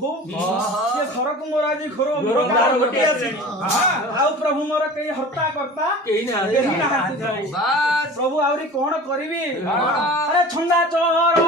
प्रभु ये घर को मोर आज घोर अंधकार गोटे अछि आउ प्रभु मोर कई हत्या करता केही ना प्रभु आउरी कोन करबी अरे छंदा चरण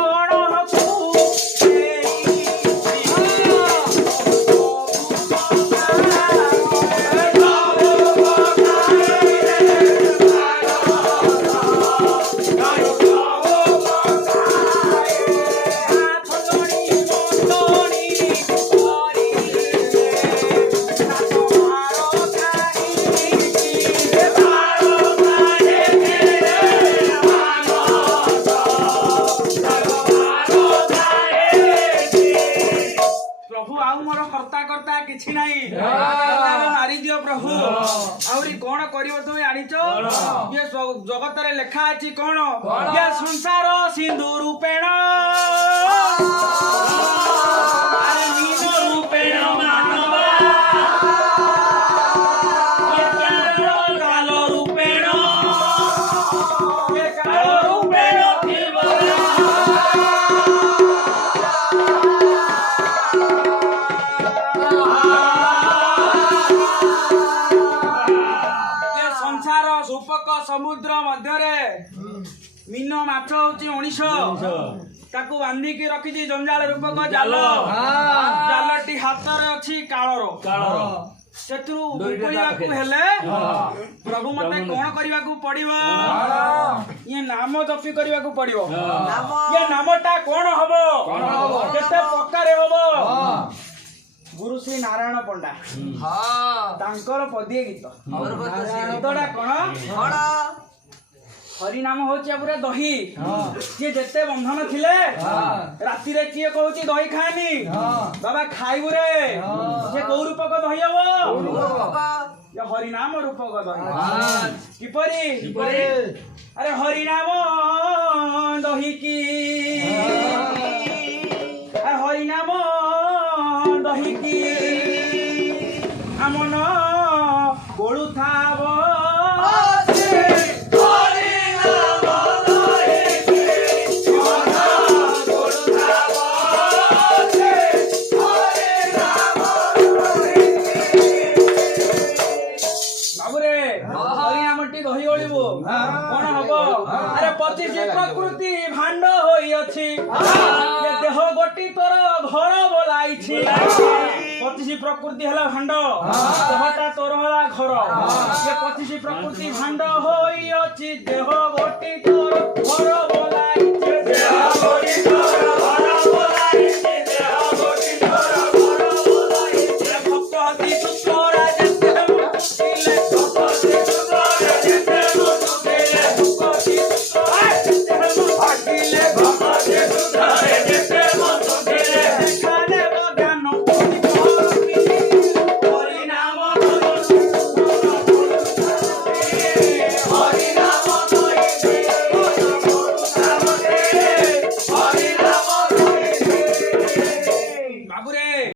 को जगत रे लेखा अछि कोन ये संसार सिंधु रूपेण अरे नील रूपेण मानव ये काल रूपेण ये काल रूपेण समुद्र मध्य मीन माछ होची 19 ताकू बांधी की रखी जंजाल रूपक जाल जालटी हाथ रे अछि काळर सेतु उपलिया को हेले प्रभु मते कोन करिवा को पड़िबो ये नाम जपी करिवा को पड़िबो ये नामटा कोन हबो केते प्रकार हबो गुरु श्री नारायण पंडा तांकर पदिए गीत गीतटा कोन हरि नाम होची पूरा दही किए जेते बंधन थिले राति रे किए कहूची दही खानी बाबा खाइबु रे ये को रूपक दही हबो ये हरि नाम रूपक दही किपरि अरे हरि नाम दही की हरि नाम दही की আমন গোলু থাব বাবুরে হরি নামটি দহি গলিবু কোন হব আরে 25 প্রকৃতি ভাণ্ড হইছি দেহ গটি তোর ঘর বলাইছি 25 प्रकृति हला भांड देहटा तोर हला घर ये 25 प्रकृति भांड होई अछि देह गोटी तोर घर